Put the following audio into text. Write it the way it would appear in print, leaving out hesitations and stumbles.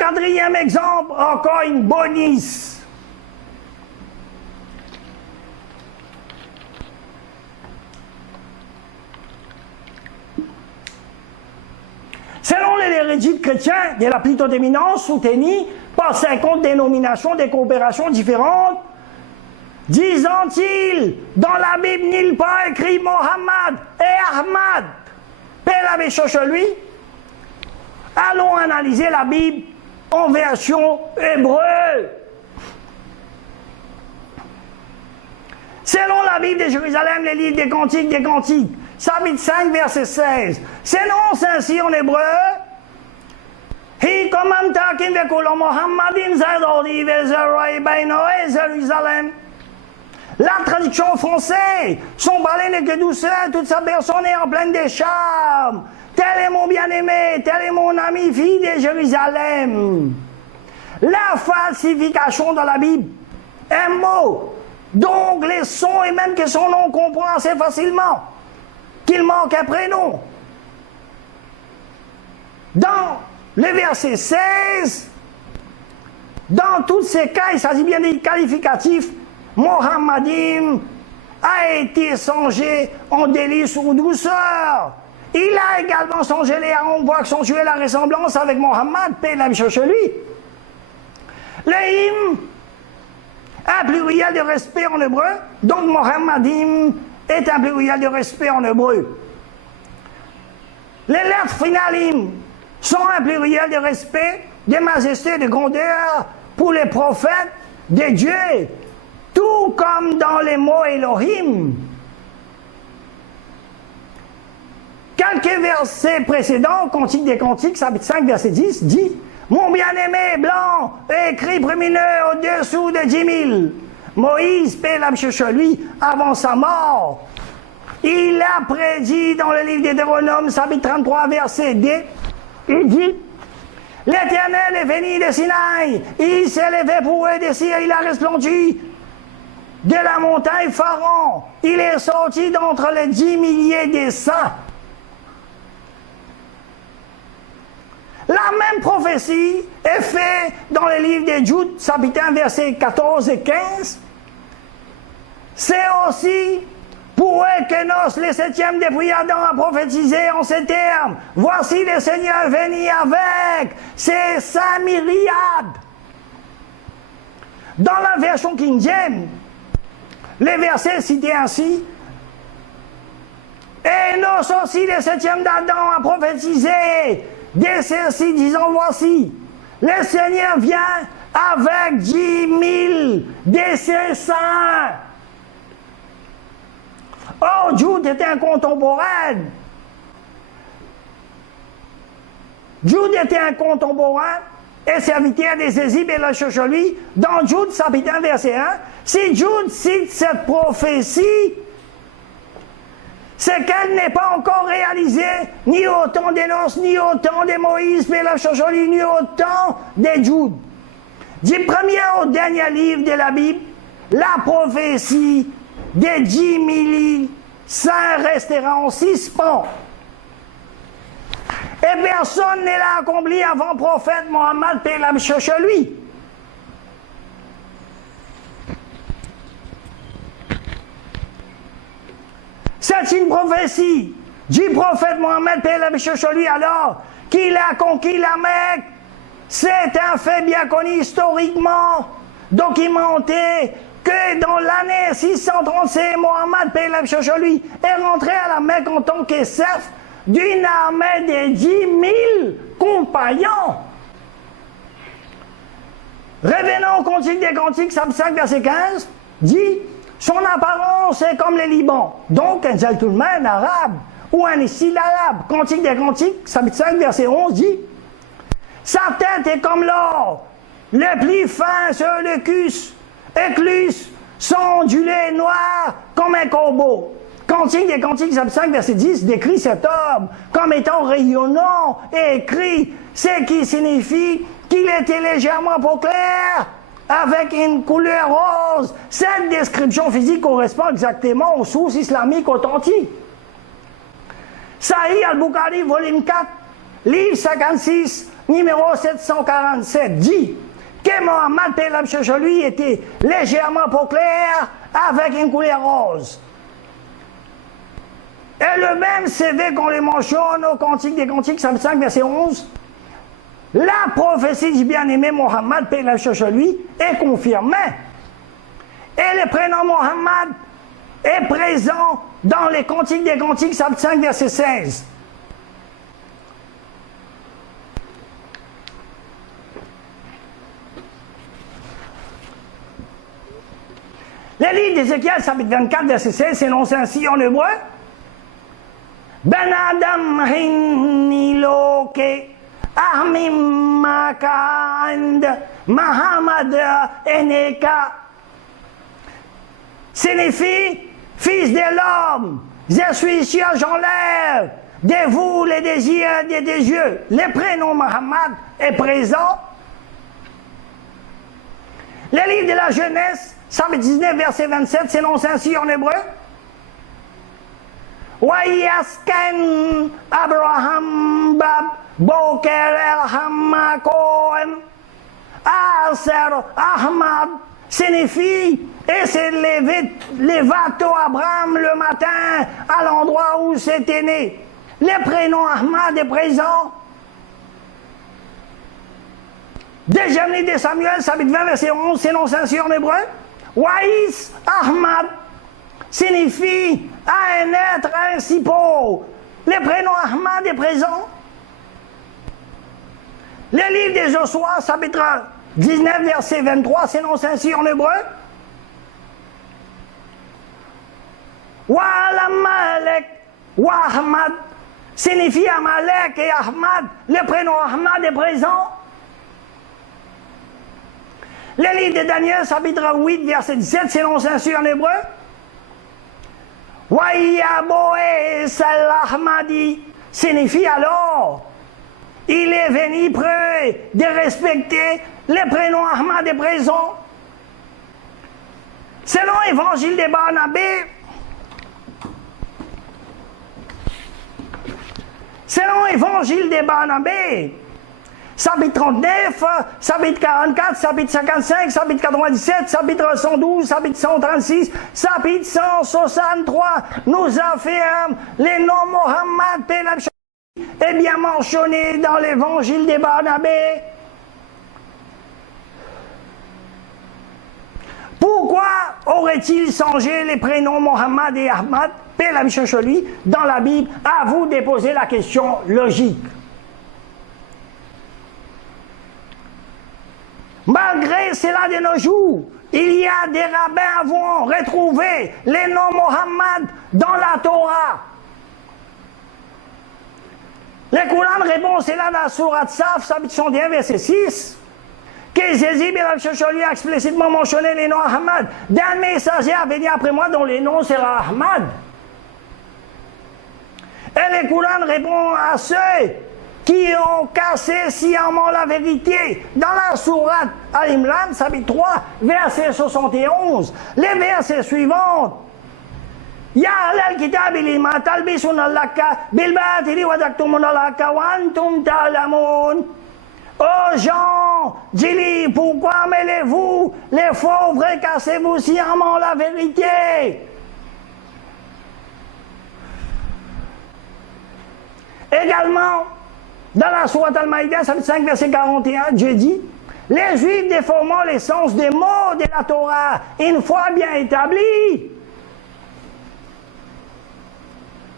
quatrième exemple, encore une bonus. Selon les hérédites chrétiens de la plutodéminance soutenue par 50 dénominations de coopérations différentes, disant-il, dans la Bible, n'il pas écrit Mohammed et Ahmad, paix la méchant chez lui. Allons analyser la Bible en version hébreu. Selon la Bible de Jérusalem, les livres des Cantiques, chapitre 5, verset 16, s'énonce ainsi en hébreu. Hi commentakim vekulo Mohammadin zadori vezerai baino et Jérusalem. La traduction française, son balai n'est que douceur, toute sa personne est en pleine de charme. Tel est mon bien-aimé, tel est mon ami, fille de Jérusalem. La falsification dans la Bible, un mot, donc les sons et même que son nom comprend assez facilement, qu'il manque un prénom. Dans le verset 16, dans tous ces cas, il s'agit bien des qualificatifs. Mohammadim a été songé en délice ou douceur. Il a également songé les Aaron pour accentuer la ressemblance avec Mohammed, paix la méchant chez lui. Le hymne, un pluriel de respect en hébreu, donc Mohammadim est un pluriel de respect en hébreu. Les lettres finales hymnes sont un pluriel de respect, de majesté, de grandeur pour les prophètes de Dieu, tout comme dans les mots Elohim. Quelques versets précédents, Cantique des Cantiques, chapitre 5, verset 10, dit « Mon bien-aimé blanc, écrit prémineux au-dessous de 10 000. » Moïse, paix la méchant chez lui, avant sa mort. Il a prédit dans le livre des Deutéronome, chapitre 33, verset 2, il dit « L'Éternel est venu de Sinaï, il s'est levé pour eux d'ici, il a resplendi de la montagne Pharaon, il est sorti d'entre les 10 milliers des saints. » La même prophétie est faite dans le livre de Jude, chapitre 1, versets 14 et 15. C'est aussi pour eux que Nos, le 7e depuis Adam, a prophétisé en ces termes. Voici le Seigneur venu avec ses 5 myriades. Dans la version King James, les versets cités ainsi. Et Nos aussi, le 7e d'Adam, a prophétisé de ceci, disant voici, le Seigneur vient avec 10 000 de ses saints. Or, Jude était un contemporain. Jude était un contemporain et serviteur des Égyptes et la chez lui. Dans Jude, chapitre 1, verset 1, si Jude cite cette prophétie, c'est qu'elle n'est pas encore réalisée, ni au temps des Nos, ni au temps de Moïse, mais la Chocholi, ni au temps de Jude. Du premier au dernier livre de la Bible, la prophétie des 10 000 saints restera en suspens. Et personne ne l'a accompli avant le prophète Mohammed, paix la méchant chez lui. C'est une prophétie du prophète Mohammed, paix la méchant chez lui, alors qu'il a conquis la Mecque. C'est un fait bien connu historiquement, documenté, que dans l'année 636, Mohammed, paix la méchant chez lui, est rentré à la Mecque en tant que chef d'une armée de 10 000 compagnons. Revenons au Cantique des Cantiques, chapitre 5, verset 15, dit « Son apparence est comme le Liban, donc un gentleman arabe, ou un style arabe. » Cantique des Cantiques, chapitre 5, verset 11, dit « Sa tête est comme l'or, le plus fin sur le cus, écluse, son ondulé noir comme un corbeau. » Cantique des Cantiques, chapitre 5, verset 10, décrit cet homme comme étant rayonnant et écrit, ce qui signifie qu'il était légèrement peau claire, avec une couleur rose. Cette description physique correspond exactement aux sources islamiques authentiques. Sahih al-Bukhari, volume 4, livre 56, numéro 747, dit que Mohammed, paix et paix sur lui, était légèrement peau claire avec une couleur rose. Et le même CV qu'on les mentionne au Cantique des Cantiques, 5, verset 11, la prophétie du bien-aimé Mohammed, paix et paix sur lui, est confirmée. Et le prénom Mohammed est présent dans les Cantiques des Cantiques, 5, verset 16. Le livre d'Ézéchiel, chapitre 24, verset 16, s'énonce ainsi en hébreu. Ben Adam Hiniloke Ahmim Makand Mahamad Eneka signifie fils de l'homme, je suis sûr, j'enlève de vous les désirs des yeux. Le prénom Mohammed est présent. Le livre de la Genèse, chapitre 19, verset 27, s'énonce ainsi en hébreu. Wayasken Abraham Bab Boker El Hamakoem Aser Ahmad signifie et c'est levato Abraham le matin à l'endroit où c'était né. Le prénom Ahmad est présent. Deuxième livre de Samuel, chapitre 20, verset 11, s'énonce ainsi en hébreu. Waïs Ahmad signifie à un être ainsi pauvre. Le prénom Ahmad est présent. Le livre de Josué, chapitre 19, verset 23, s'énonce ainsi en hébreu. Walamalek, Wahmad signifie Amalek et Ahmad. Le prénom Ahmad est présent. Le livre de Daniel, chapitre 8, verset 17, s'énonce ainsi en hébreu. Wayaboe Salahmadi signifie alors, il est venu près de respecter le prénom Ahmad est présent. Selon l'évangile de Barnabé, chapitre 39, chapitre 44, chapitre 55, chapitre 97, chapitre 112, chapitre 136, chapitre 163, nous affirme les noms Mohammed, paix et paix est bien mentionné dans l'évangile de Barnabé. Pourquoi aurait-il changé les prénoms Mohammed et Ahmad, paix et paix sur lui, dans la Bible? À vous de poser la question logique. Malgré cela de nos jours, il y a des rabbins qui vont retrouver les noms Mohammed dans la Torah. Le Coran répond cela dans la sourate Saf, chapitre 101, verset 6, que Jésus lui a explicitement mentionné les noms Ahmad. D'un messager à venir après moi dont le nom sera Ahmad. Et le Coran répond à ceux qui ont cassé sciemment la vérité. Dans la sourate Al-Imran, chapitre 3, verset 71, les versets suivants. Ya ahlal kitab lima talbisuna al-haqqa bil batili wa taktumuna al-haqqa wa antum ta'lamun. Ô gens, dis-lui, pourquoi mêlez-vous les faux vrais, cassez-vous sciemment la vérité? Également, dans la sourate Al-Maïda, chapitre 5, verset 41, Dieu dit, les Juifs déformant les sens des mots de la Torah, une fois bien établis,